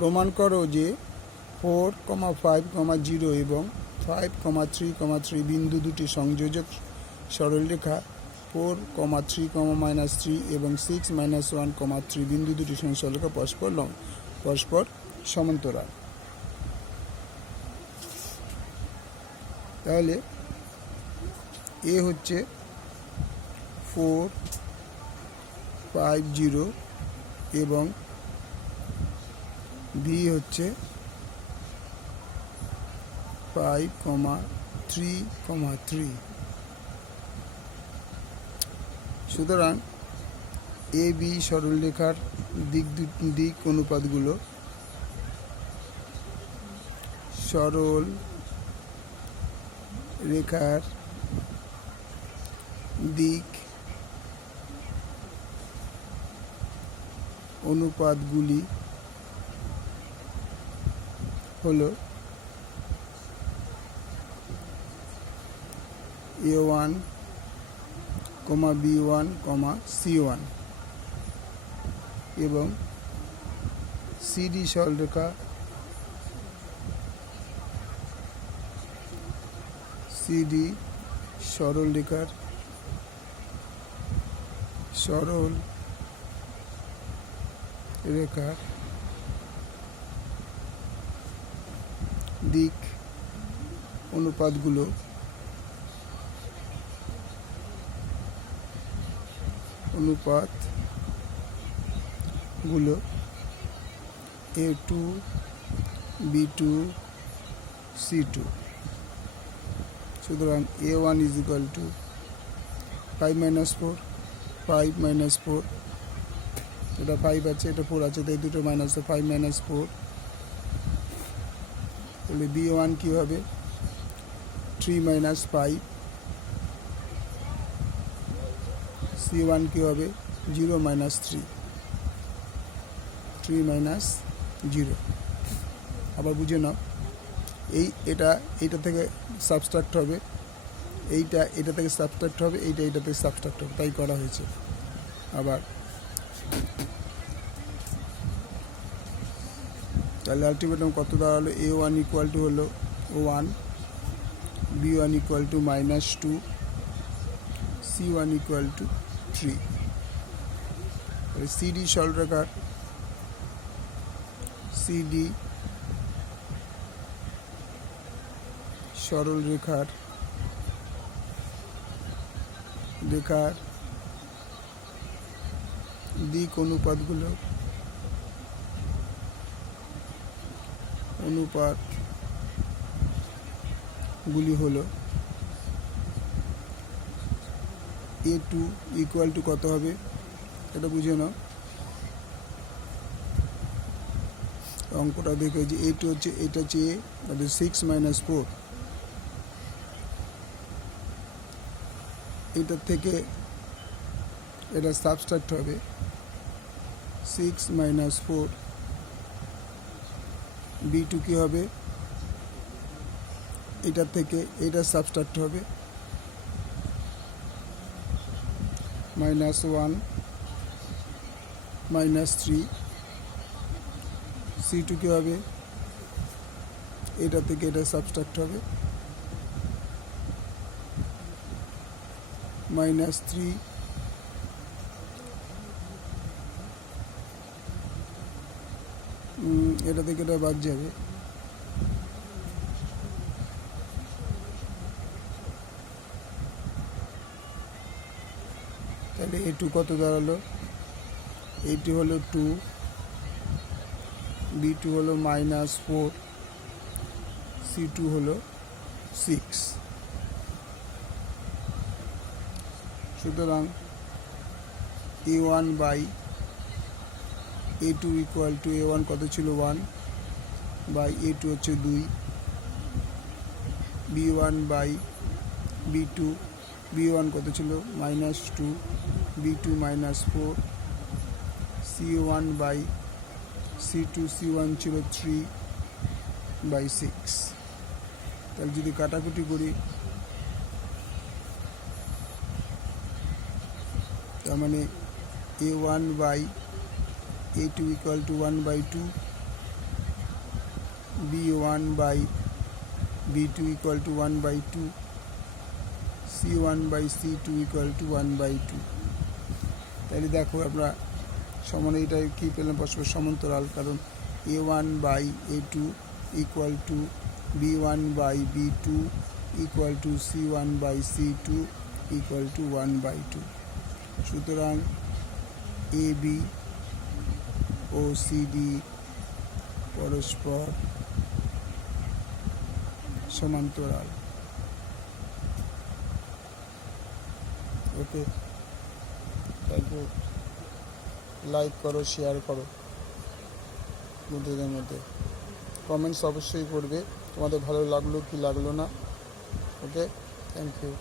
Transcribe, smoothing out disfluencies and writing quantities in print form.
প্রমাণ করো যে 4, 5, 0 এবং 5, 3, 3 বিন্দু দুটি সংযোজক সরলরেখা 4, 3, -3 এবং 6, -1, 3 বিন্দু দুটি সরলরেখা পরস্পর সমান্তরাল। তাহলে এ হচ্ছে 4, 5, 0 এবং বি হচ্ছে 5, 3, 3। সুতরাং এ বি সরলরেখার দিক অনুপাতগুলো সরল রেখার দিক অনুপাতগুলি হলো A1, B1, C1 এবং সিডি সরলরেখা সিডি সরলরেখার দিক অনুপাতগুলো A2, B2, C2। সুতরাং A1 = 5 - 4, 5 - 4, এটা 5 আছে, এটা 4 আছে, তাই দুটো মাইনাস 5 - 4। তাহলে B1 কি হবে? 3 - 5। C1 কি হবে? 0 - 3, 3 - 0। আবার বুঝে নাও, এটা থেকে সাবস্ট্রাক্ট হবে, এটা থেকে সাবস্ট্রাক্ট হবে, এটা থেকে সাবস্ট্রাক্ট হবে, তাই করা হয়েছে। আবার তাহলে আলটিমেটাম কত দাঁড়ালো? A1 = হলো 1, B1 = -2, C1 = 3। সিডি সরলরেখার দিক অনুপাতগুলি হলো A2 = কত হবে? এটা বুঝে নাও, অঙ্কটা দেখে যে A2 হচ্ছে, এটা হচ্ছে A, 6 - 4, এটার থেকে এটা সাবস্ট্রাক্ট হবে 6 - 4। B2 কি হবে? এটার থেকে এটা সাবস্ট্রাক্ট হবে -1 - 3। C2 কি হবে? এটা থেকে এটা সাবস্ট্রাক্ট হবে -3, এটা থেকে এটা বাদ যাবে, তাহলে A2 কত দাঁড়ালো? A2 হলো 2, B2 হলো -4, C2 হলো 6। সুতরাং A1 বাই A2 = A1 কত ছিল? 1 বাই A2 হচ্ছে 2, B1 বাই B2, B1 কত ছিল? -2, B2 -4, C1 by C2, C1 ছিল 3/6। তাহলে যদি কাটাকুটি করি, তার মানে A1 by A2 = 1/2, B1 by B2 equal to 1 by 2, C1 by C2 equal to 1 by 2। তাহলে দেখো আমরা সমান এটা কি পেলাম, পরস্পর সমান্তরাল, কারণ A1 by A2 equal to B1 by B2 equal to C1 by C2 equal to 1 by 2। সুতরাং AB ও CD পরস্পর সমান্তরাল। ওকে, থ্যাংক ইউ। লাইক করো, শেয়ার করো বন্ধুদের মধ্যে, কমেন্টস অবশ্যই করবে তোমাদের ভালো লাগলো কি লাগলো না। ওকে, থ্যাংক ইউ।